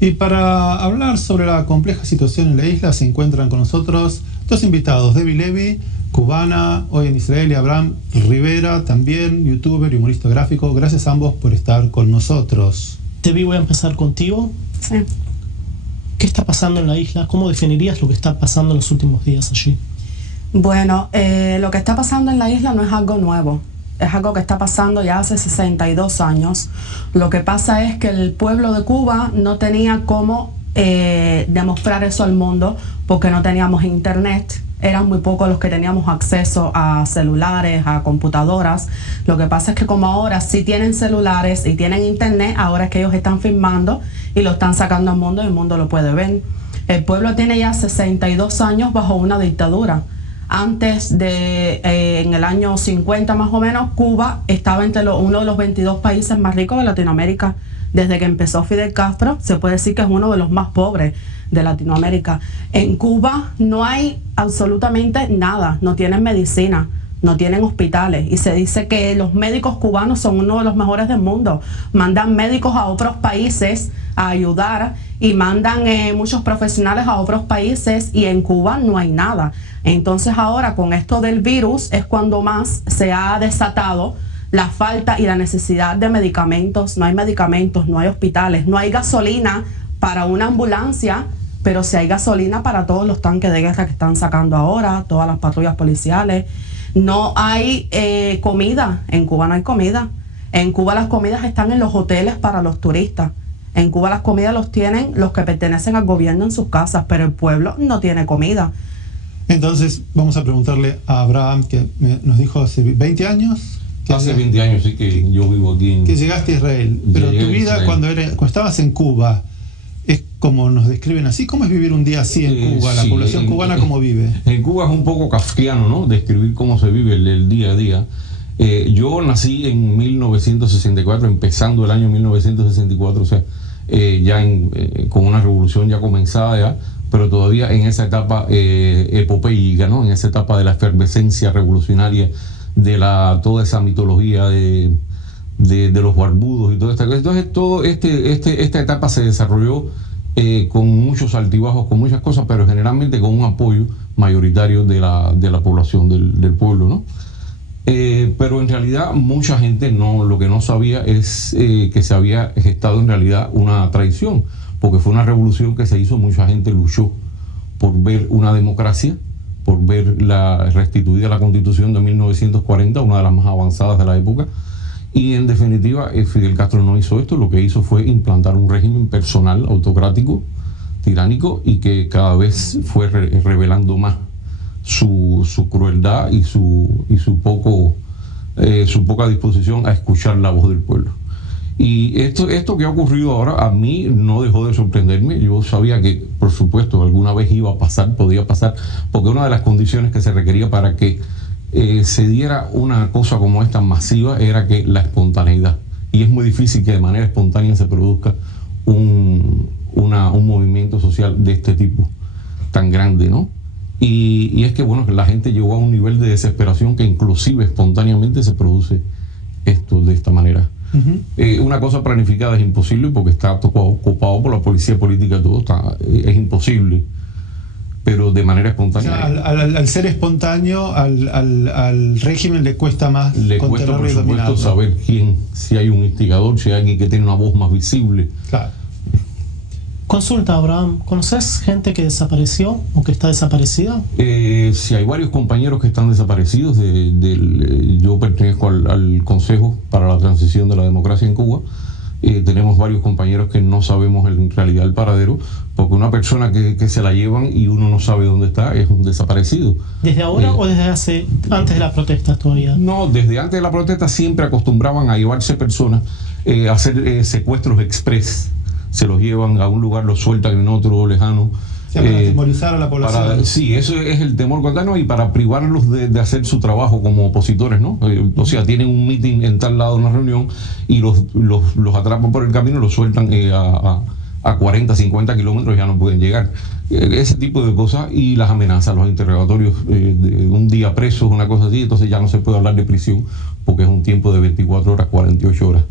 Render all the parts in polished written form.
Y para hablar sobre la compleja situación en la isla se encuentran con nosotros dos invitados, Debbie Levy, cubana, hoy en Israel, y Abraham Rivera, también youtuber y humorista gráfico. Gracias a ambos por estar con nosotros. Debbie, voy a empezar contigo. Sí. ¿Qué está pasando en la isla? ¿Cómo definirías lo que está pasando en los últimos días allí? Bueno, lo que está pasando en la isla no es algo nuevo. Es algo que está pasando ya hace 62 años. Lo que pasa es que el pueblo de Cuba no tenía cómo demostrar eso al mundo porque no teníamos internet. Eran muy pocos los que teníamos acceso a celulares, a computadoras. Lo que pasa es que como ahora sí tienen celulares y tienen internet, ahora es que ellos están filmando y lo están sacando al mundo y el mundo lo puede ver. El pueblo tiene ya 62 años bajo una dictadura. Antes de, en el año 50 más o menos, Cuba estaba entre uno de los 22 países más ricos de Latinoamérica. Desde que empezó Fidel Castro, se puede decir que es uno de los más pobres de Latinoamérica. En Cuba no hay absolutamente nada, no tienen medicina, no tienen hospitales, y se dice que los médicos cubanos son uno de los mejores del mundo. Mandan médicos a otros países a ayudar y mandan muchos profesionales a otros países, y en Cuba no hay nada. Entonces ahora con esto del virus es cuando más se ha desatado la falta y la necesidad de medicamentos. No hay medicamentos, no hay hospitales, no hay gasolina para una ambulancia, pero sí hay gasolina para todos los tanques de guerra que están sacando ahora, todas las patrullas policiales. No hay comida, en Cuba no hay comida. En Cuba las comidas están en los hoteles para los turistas. En Cuba las comidas los tienen los que pertenecen al gobierno en sus casas, pero el pueblo no tiene comida. Entonces vamos a preguntarle a Abraham, que nos dijo hace 20 años. Hace 20 años sí que yo vivo aquí que llegaste a Israel, pero tu vida cuando estabas en Cuba es como nos describen así. ¿Cómo es vivir un día así en Cuba? La población cubana, ¿cómo vive? En Cuba es un poco kafkiano, ¿no? Describir cómo se vive el día a día. Yo nací en 1964, empezando el año 1964, o sea, ya con una revolución ya comenzada ya, pero todavía en esa etapa epopeica, ¿no? En esa etapa de la efervescencia revolucionaria, de toda esa mitología de los barbudos y toda esta cosa. Entonces todo esta etapa se desarrolló con muchos altibajos, con muchas cosas, pero generalmente con un apoyo mayoritario de la población del pueblo, ¿no? Pero en realidad mucha gente lo que no sabía es que se había gestado en realidad una traición, porque fue una revolución que se hizo, mucha gente luchó por ver una democracia, por ver restituida la Constitución de 1940, una de las más avanzadas de la época, y en definitiva Fidel Castro no hizo esto. Lo que hizo fue implantar un régimen personal, autocrático, tiránico, y que cada vez fue revelando más su crueldad y su poca disposición a escuchar la voz del pueblo. Y esto que ha ocurrido ahora a mí no dejó de sorprenderme. Yo sabía que, por supuesto, alguna vez iba a pasar, podía pasar, porque una de las condiciones que se requería para que se diera una cosa como esta masiva era que la espontaneidad. Y es muy difícil que de manera espontánea se produzca un movimiento social de este tipo tan grande, ¿no? Y es que, bueno, que la gente llegó a un nivel de desesperación que inclusive espontáneamente se produce esto de esta manera. Una cosa planificada es imposible porque está ocupado por la policía política, todo es imposible, pero de manera espontánea. O sea, al ser espontáneo, al régimen le cuesta más. Le cuesta, por supuesto, saber si hay un instigador, si hay alguien que tiene una voz más visible. Claro. Consulta, Abraham, ¿conoces gente que desapareció o que está desaparecida? Sí, hay varios compañeros que están desaparecidos. Yo pertenezco al Consejo para la Transición de la Democracia en Cuba. Tenemos varios compañeros que no sabemos en realidad el paradero, porque una persona que se la llevan y uno no sabe dónde está es un desaparecido. ¿Desde ahora o desde antes de las protestas todavía? No, desde antes de la protesta siempre acostumbraban a llevarse personas, a hacer secuestros express. Se los llevan a un lugar, los sueltan en otro lejano. O sea, para atemorizar a la población. Sí, eso es el temor contano, y para privarlos de hacer su trabajo como opositores, ¿no? O sea, tienen un meeting en tal lado, una reunión, y los atrapan por el camino, los sueltan a 40, 50 kilómetros, ya no pueden llegar. Ese tipo de cosas, y las amenazas, los interrogatorios de un día presos, una cosa así. Entonces ya no se puede hablar de prisión porque es un tiempo de 24 horas, 48 horas.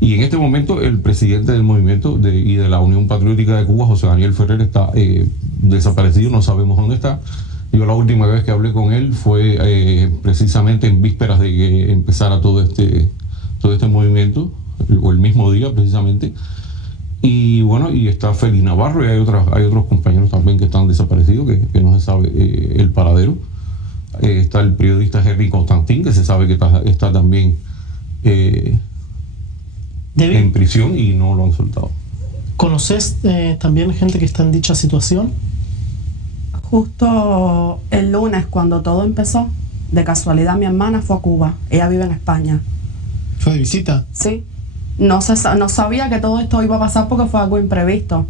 Y en este momento el presidente del movimiento y de la Unión Patriótica de Cuba, José Daniel Ferrer, está desaparecido, no sabemos dónde está. Yo la última vez que hablé con él fue precisamente en vísperas de que empezara todo este movimiento, o el mismo día precisamente. Y bueno, y está Félix Navarro y hay otros compañeros también que están desaparecidos, que no se sabe el paradero. Está el periodista Henry Constantin, que se sabe que está también en prisión y no lo han soltado. ¿Conoces también gente que está en dicha situación? Justo el lunes, cuando todo empezó, de casualidad mi hermana fue a Cuba. Ella vive en España. ¿Fue de visita? Sí. No sabía que todo esto iba a pasar porque fue algo imprevisto.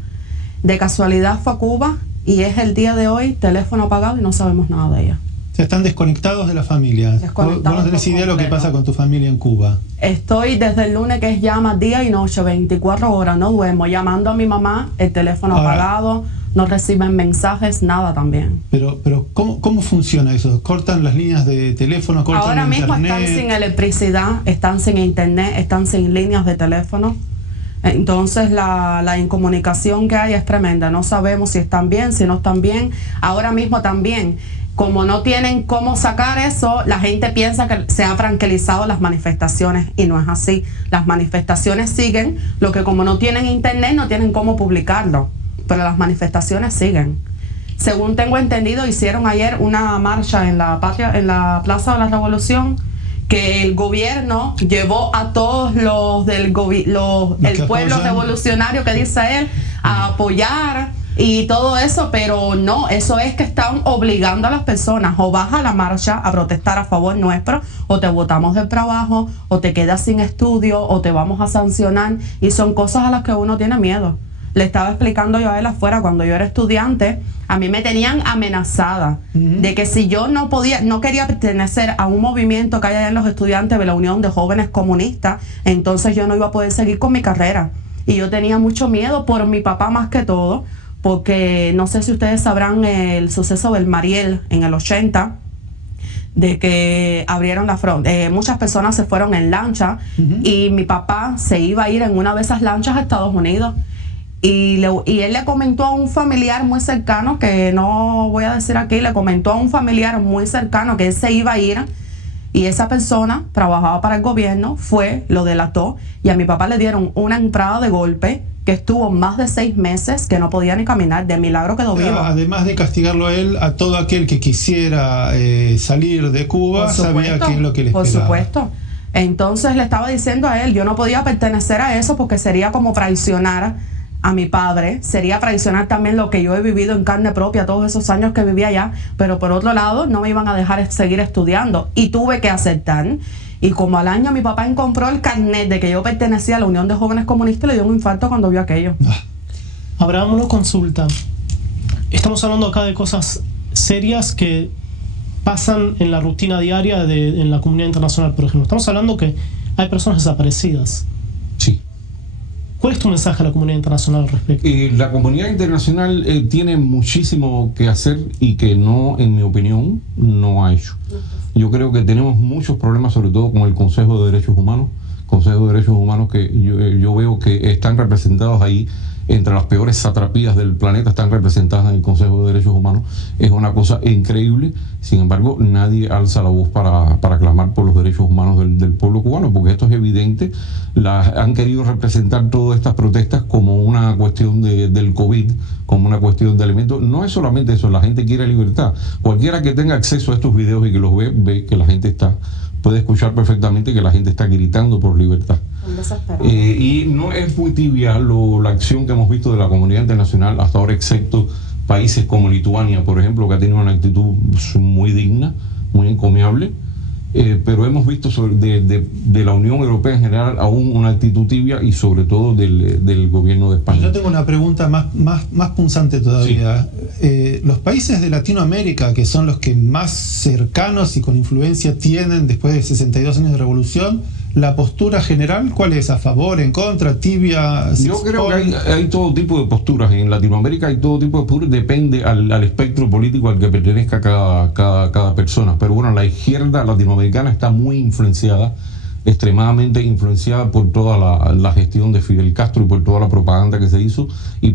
De casualidad fue a Cuba y es el día de hoy, teléfono apagado y no sabemos nada de ella. O sea, están desconectados de la familia. ¿Vos no tenés idea de lo que pasa con tu familia en Cuba? Estoy desde el lunes, que es llama día y noche, 24 horas, no duermo, llamando a mi mamá, el teléfono apagado, no reciben mensajes, nada también. Pero ¿cómo funciona eso? ¿Cortan las líneas de teléfono? ¿Cortan Ahora mismo internet? están sin electricidad, están sin internet, están sin líneas de teléfono. Entonces la incomunicación que hay es tremenda. No sabemos si están bien, si no están bien. Ahora mismo también, como no tienen cómo sacar eso, la gente piensa que se han tranquilizado las manifestaciones y no es así. Las manifestaciones siguen, lo que como no tienen internet no tienen cómo publicarlo, pero las manifestaciones siguen. Según tengo entendido, hicieron ayer una marcha en la Plaza de la Revolución, que el gobierno llevó a todos los del el pueblo revolucionario, que dice él, a apoyar y todo eso, pero no, eso es que están obligando a las personas: o vas a la marcha a protestar a favor nuestro, o te botamos del trabajo, o te quedas sin estudio, o te vamos a sancionar, y son cosas a las que uno tiene miedo. Le estaba explicando yo a él afuera, cuando yo era estudiante, a mí me tenían amenazada de que si yo no quería pertenecer a un movimiento que hay allá en los estudiantes de la Unión de Jóvenes Comunistas, entonces yo no iba a poder seguir con mi carrera. Y yo tenía mucho miedo por mi papá más que todo, porque no sé si ustedes sabrán el suceso del Mariel en el 80, de que abrieron la frontera. Muchas personas se fueron en lancha y mi papá se iba a ir en una de esas lanchas a Estados Unidos. Y él le comentó a un familiar muy cercano, que no voy a decir aquí, le comentó a un familiar muy cercano que él se iba a ir, y esa persona trabajaba para el gobierno, lo delató, y a mi papá le dieron una entrada de golpe, que estuvo más de 6 meses, que no podía ni caminar, de milagro quedó vivo. Además de castigarlo a él, a todo aquel que quisiera salir de Cuba, sabía qué es lo que le esperaba. Por supuesto. Entonces le estaba diciendo a él, yo no podía pertenecer a eso porque sería como traicionar a mi padre, sería traicionar también lo que yo he vivido en carne propia todos esos años que vivía allá, pero por otro lado no me iban a dejar seguir estudiando y tuve que aceptar. Y como al año mi papá compró el carnet de que yo pertenecía a la Unión de Jóvenes Comunistas, le dio un infarto cuando vio aquello. Abraham, una consulta. Estamos hablando acá de cosas serias que pasan en la rutina diaria en la comunidad internacional, por ejemplo. Estamos hablando que hay personas desaparecidas. Sí. ¿Cuál es tu mensaje a la comunidad internacional al respecto? La comunidad internacional tiene muchísimo que hacer y que no, en mi opinión, no ha hecho. Yo creo que tenemos muchos problemas, sobre todo con el Consejo de Derechos Humanos. Consejo de Derechos Humanos que yo veo que están representados ahí, entre las peores satrapías del planeta están representadas en el Consejo de Derechos Humanos. Es una cosa increíble. Sin embargo, nadie alza la voz para clamar por los derechos humanos del pueblo cubano, porque esto es evidente. Han querido representar todas estas protestas como una cuestión del COVID, como una cuestión de alimentos. No es solamente eso, la gente quiere libertad. Cualquiera que tenga acceso a estos videos y que los ve que la gente puede escuchar perfectamente que la gente está gritando por libertad. Y no es muy tibia la acción que hemos visto de la comunidad internacional hasta ahora, excepto países como Lituania, por ejemplo, que ha tenido una actitud muy digna, muy encomiable. Pero hemos visto de la Unión Europea en general aún una actitud tibia, y sobre todo del gobierno de España. Yo tengo una pregunta más punzante todavía. Sí. Los países de Latinoamérica, que son los que más cercanos y con influencia tienen después de 62 años de revolución, la postura general, ¿cuál es? ¿A favor, en contra, tibia? Yo creo que hay todo tipo de posturas. En Latinoamérica hay todo tipo de posturas, depende al espectro político al que pertenezca cada persona. Pero bueno, la izquierda latinoamericana está muy influenciada extremadamente influenciada por toda la gestión de Fidel Castro y por toda la propaganda que se hizo y